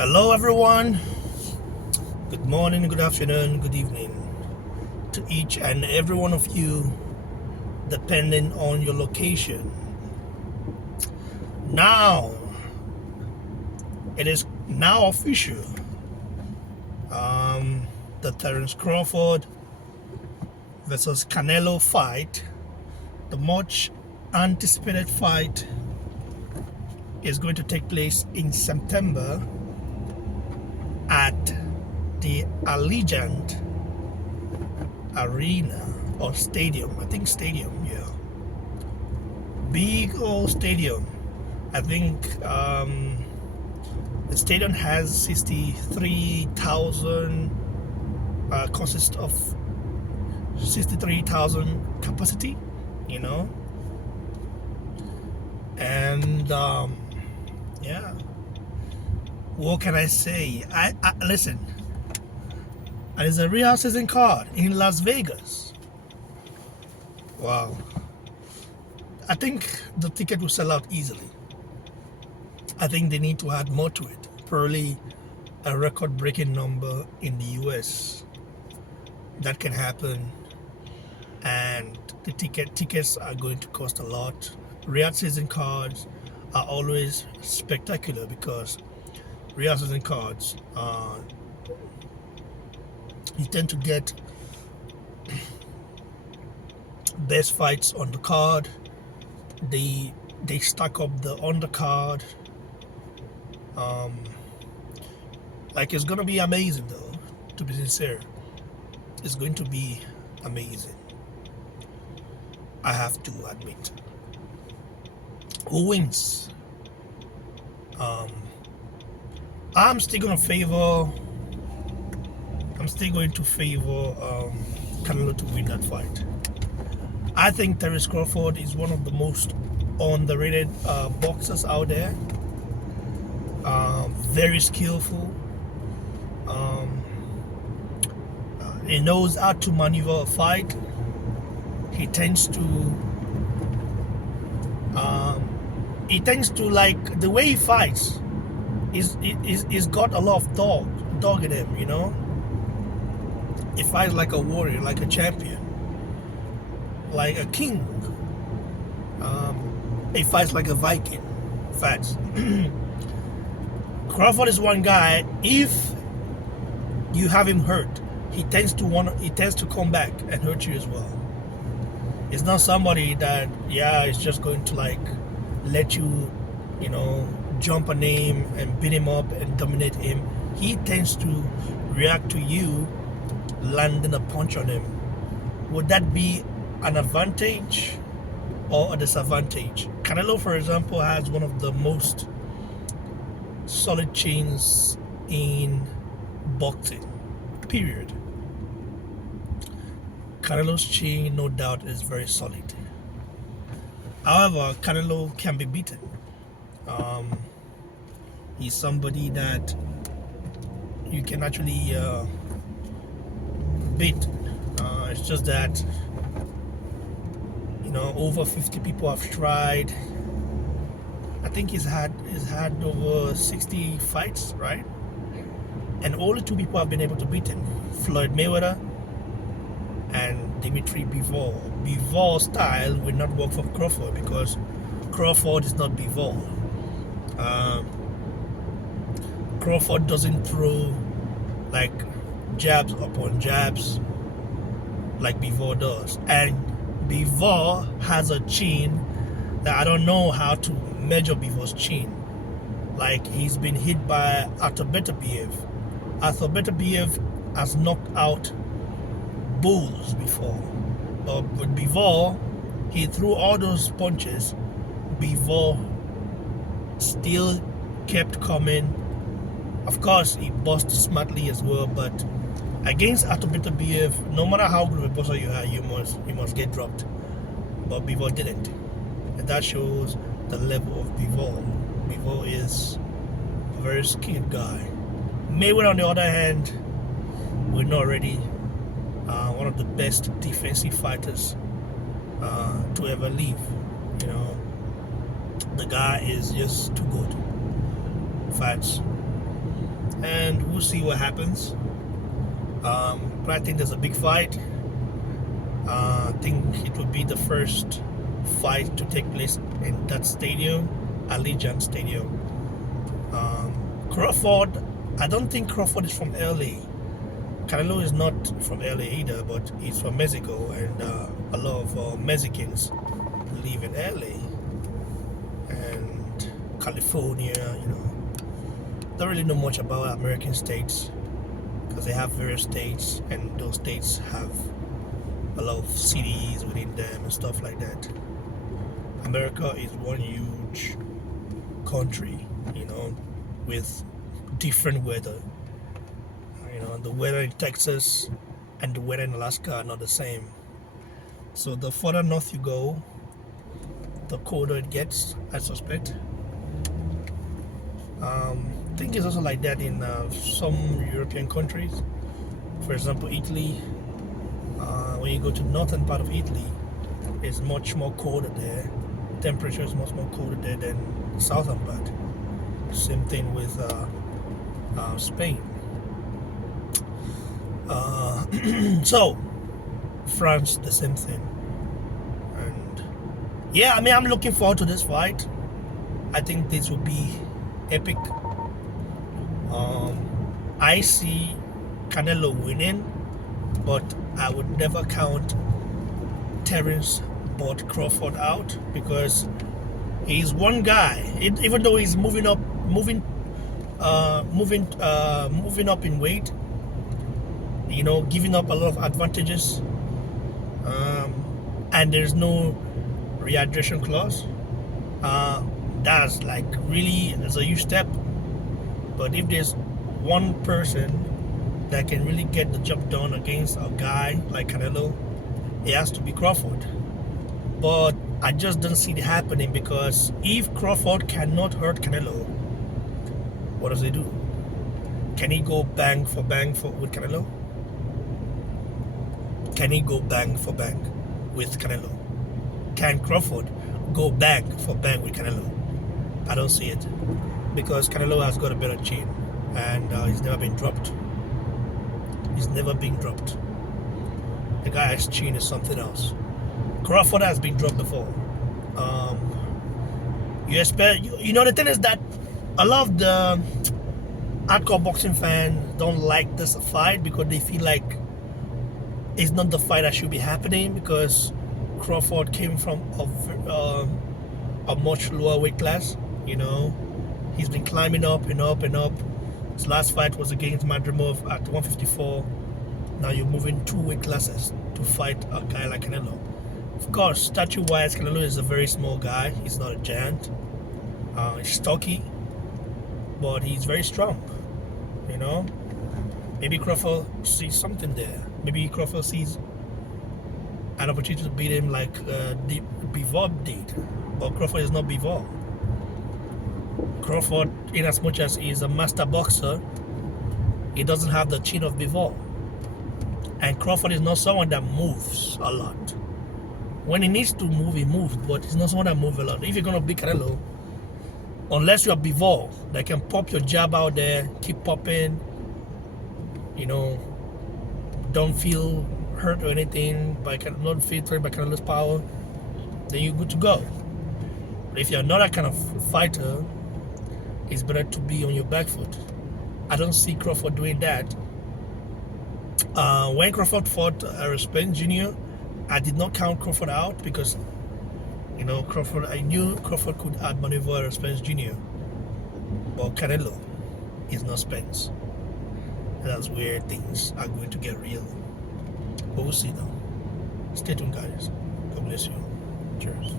Hello, everyone. Good morning, good afternoon, good evening to each and every one of you, depending on your location. Now, it is now official. The Terrence Crawford versus Canelo fight, the much anticipated fight, is going to take place in September at the Allegiant Arena or stadium. I think stadium, yeah. Big old stadium. I think the stadium has 63,000, consists of 63,000 capacity, and yeah. What can I say? I listen. It's a real season card in Las Vegas. Wow. I think the ticket will sell out easily. I think they need to add more to it. Probably a record-breaking number in the US. That can happen. And the tickets are going to cost a lot. Real season cards are always spectacular because real season cards, you tend to get best fights on the card. They stack up the undercard. Like, it's gonna be amazing though, to be sincere. It's going to be amazing, I have to admit. Who wins? I'm still going to favor Canelo to win that fight. I think Terrence Crawford is one of the most underrated boxers out there. Very skillful. He knows how to maneuver a fight. He tends to like the way he fights. He's got a lot of dog in him, He fights like a warrior, like a champion, like a king. He fights like a Viking. Facts. Crawford is one guy. If you have him hurt, he tends to come back and hurt you as well. It's not somebody that is just going to like let you, jump a name and beat him up and dominate him. He tends to react to you landing a punch on him. Would that be an advantage or a disadvantage? Canelo, for example, has one of the most solid chains in boxing, period. Canelo's chain, no doubt, is very solid. However, Canelo can be beaten. He's somebody that you can actually beat. It's just that, over 50 people have tried. I think he's had over 60 fights, right? And only 2 people have been able to beat him: Floyd Mayweather and Dimitri Bivol. Bivol style will not work for Crawford because Crawford is not Bivol. Crawford doesn't throw like jabs upon jabs like Bivol does, and Bivol has a chin that I don't know how to measure Bivol's chin. Like, he's been hit by Beterbiev. Beterbiev has knocked out bulls before, but with Bivol, he threw all those punches. Bivol still kept coming. Of course, he busted smartly as well, but against Beterbiev, no matter how good of a boxer you are, you must get dropped. But Bivol didn't, and that shows the level of Bivol. Bivol is a very skilled guy. Mayweather, on the other hand, we're not ready. One of the best defensive fighters to ever live. The guy is just too good. Facts. and we'll see what happens. But I think there's a big fight. I think it will be the first fight to take place in that stadium, Allegiant Stadium. Crawford, I don't think Crawford is from LA. Canelo is not from LA either, but he's from Mexico, and a lot of Mexicans live in LA and California. Don't really know much about American states because they have various states, and those states have a lot of cities within them and stuff like that. America is one huge country, with different weather. The weather in Texas and the weather in Alaska are not the same. So the further north you go, the colder it gets, I suspect. I think it's also like that in some European countries. For example, Italy. When you go to the northern part of Italy, it's much more colder there. Temperature is much more colder there than the southern part. Same thing with Spain. So France, the same thing. And yeah, I'm looking forward to this fight. I think this will be epic. I see Canelo winning, but I would never count Terrence bought Crawford out, because he's one guy. Even though he's moving up in weight, giving up a lot of advantages, and there's no rehydration clause. That's like really is a huge step. But if there's one person that can really get the job done against a guy like Canelo, it has to be Crawford. But I just don't see it happening, because if Crawford cannot hurt Canelo, what does he do? Can he go bang for bang with Canelo? Can he go bang for bang with Canelo? Can Crawford go bang for bang with Canelo? I don't see it, because Canelo has got a better chin, and he's never been dropped. He's never been dropped. The guy's chin is something else. Crawford has been dropped before. You expect, the thing is that a lot of the hardcore boxing fans don't like this fight, because they feel like it's not the fight that should be happening, because Crawford came from a much lower weight class. He's been climbing up and up and up. His last fight was against Madrimov at 154. Now you're moving 2 weight classes to fight a guy like Canelo. Of course, statue-wise, Canelo is a very small guy. He's not a giant. He's stocky, but he's very strong. Maybe Crawford sees something there. Maybe Crawford sees an opportunity to beat him like Bivol did. But Crawford is not Bivol. Crawford, in as much as he's a master boxer, he doesn't have the chin of Bivol. And Crawford is not someone that moves a lot. When he needs to move, he moves, but he's not someone that moves a lot. If you're going to beat Canelo, unless you're Bivol, that can pop your jab out there, keep popping, don't feel hurt or anything, not feel threatened by Canelo's power, then you're good to go. But if you're not that kind of fighter, it's better to be on your back foot. I don't see Crawford doing that. When Crawford fought Spence Jr., I did not count Crawford out, because I knew Crawford could outmaneuver Spence Jr. But Canelo is not Spence. And that's where things are going to get real. But we'll see now. Stay tuned, guys. God bless you. Cheers.